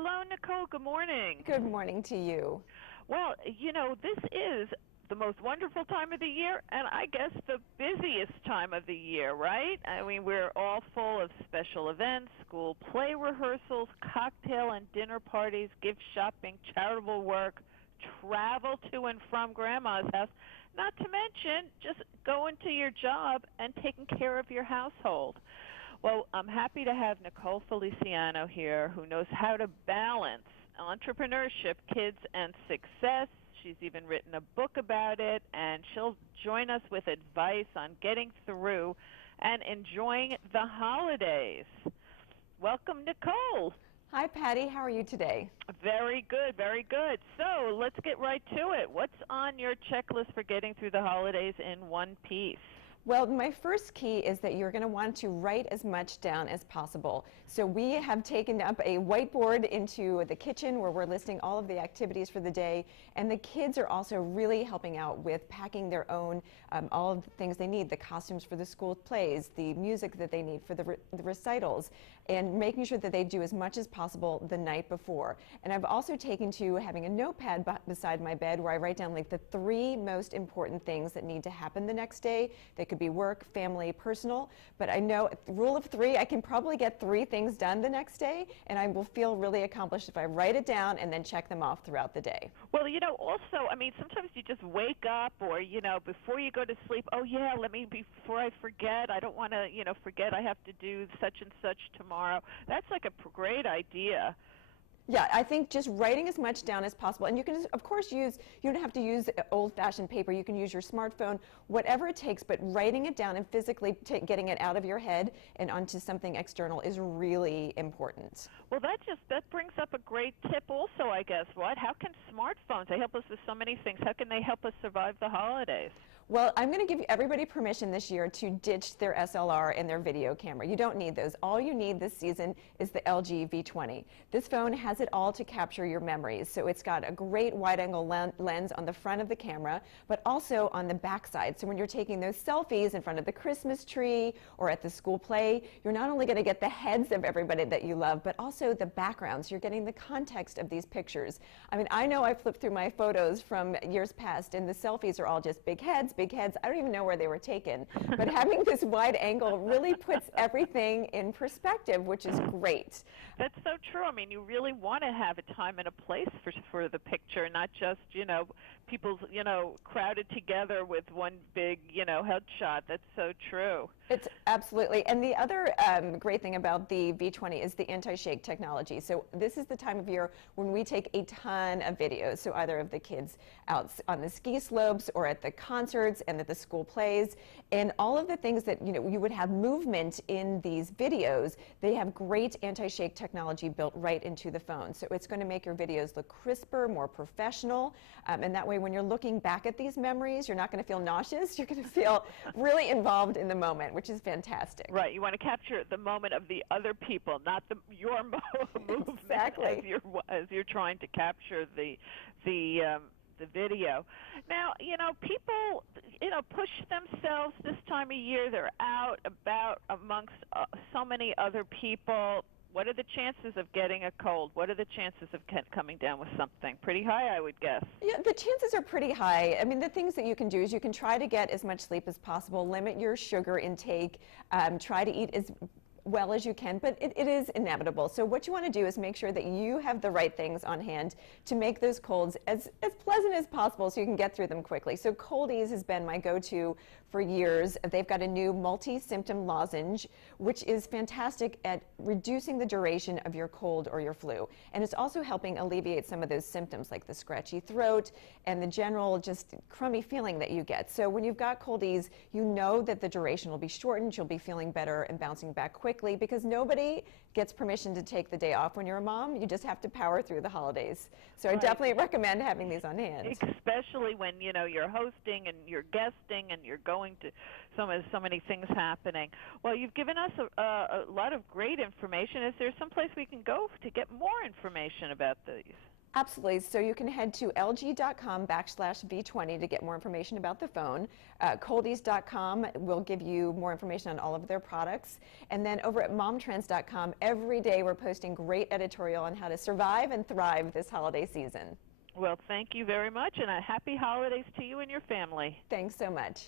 Hello, Nicole. Good morning. Good morning to you. Well, this is the most wonderful time of the year, and I guess the busiest time of the year, right? I mean, we're all full of special events, school play rehearsals, cocktail and dinner parties, gift shopping, charitable work, travel to and from Grandma's house, not to mention just going to your job and taking care of your household. Well, I'm happy to have Nicole Feliciano here, who knows how to balance entrepreneurship, kids, and success. She's even written a book about it, and she'll join us with advice on getting through and enjoying the holidays. Welcome, Nicole. Hi, Patty. How are you today? Very good, very good. So let's get right to it. What's on your checklist for getting through the holidays in one piece? Well, my first key is that you're going to want to write as much down as possible. So we have taken up a whiteboard into the kitchen where we're listing all of the activities for the day, and the kids are also really helping out with packing their own, all of the things they need, the costumes for the school plays, the music that they need for the recitals, and making sure that they do as much as possible the night before. And I've also taken to having a notepad beside my bed where I write down like the 3 most important things that need to happen the next day. They could be work, family, personal, but I know rule of 3, I can probably get 3 things done the next day, and I will feel really accomplished if I write it down and then check them off throughout the day. Well, also, I mean, sometimes you just wake up or, before you go to sleep, oh yeah, before I forget, I don't want to, forget I have to do such and such tomorrow. That's like a great idea. Yeah, I think just writing as much down as possible. And you can, of course, you don't have to use old-fashioned paper. You can use your smartphone, whatever it takes, but writing it down and physically getting it out of your head and onto something external is really important. Well, that brings up a great tip also, I guess. How can smartphones, they help us with so many things. How can they help us survive the holidays? Well, I'm going to give everybody permission this year to ditch their SLR and their video camera. You don't need those. All you need this season is the LG V20. This phone has it all to capture your memories. So it's got a great wide-angle lens on the front of the camera, but also on the back side. So when you're taking those selfies in front of the Christmas tree or at the school play, you're not only going to get the heads of everybody that you love, but also the backgrounds. You're getting the context of these pictures. I mean, I know I flipped through my photos from years past, and the selfies are all just big heads. I don't even know where they were taken. But having this wide angle really puts everything in perspective, which is great. That's so true. I mean, you really want to have a time and a place for the picture, not just, people, crowded together with one big, headshot. That's so true. It's absolutely. And the other great thing about the V20 is the AntiShake technology. So this is the time of year when we take a ton of videos. So either of the kids out on the ski slopes or at the concerts and at the school plays, and all of the things that you would have movement in these videos, they have great AntiShake technology built right into the phone. So it's going to make your videos look crisper, more professional, and that way when you're looking back at these memories, you're not going to feel nauseous. You're going to feel really involved in the moment, which is fantastic. Right. You want to capture the moment of the other people, not your movement. Exactly. As you're trying to capture the video. Now, people, push themselves this time of year. They're out about amongst so many other people. What are the chances of getting a cold? What are the chances of coming down with something? Pretty high, I would guess. Yeah, the chances are pretty high. I mean, the things that you can do is you can try to get as much sleep as possible, limit your sugar intake, try to eat as well as you can, but it is inevitable. So what you want to do is make sure that you have the right things on hand to make those colds as pleasant as possible so you can get through them quickly. So Cold-EEZE has been my go-to for years. They've got a new multi-symptom lozenge, which is fantastic at reducing the duration of your cold or your flu. And it's also helping alleviate some of those symptoms like the scratchy throat and the general just crummy feeling that you get. So when you've got Cold-EEZE, you know that the duration will be shortened, you'll be feeling better and bouncing back quickly, because nobody gets permission to take the day off when you're a mom. You just have to power through the holidays. So I definitely recommend having these on hand. Especially when, you're hosting and you're guesting and you're going to so many things happening. Well, you've given us a lot of great information. Is there some place we can go to get more information about these? Absolutely. So you can head to lg.com/V20 to get more information about the phone. Cold-EEZE.com will give you more information on all of their products. And then over at momtrends.com, every day we're posting great editorial on how to survive and thrive this holiday season. Well, thank you very much, and a happy holidays to you and your family. Thanks so much.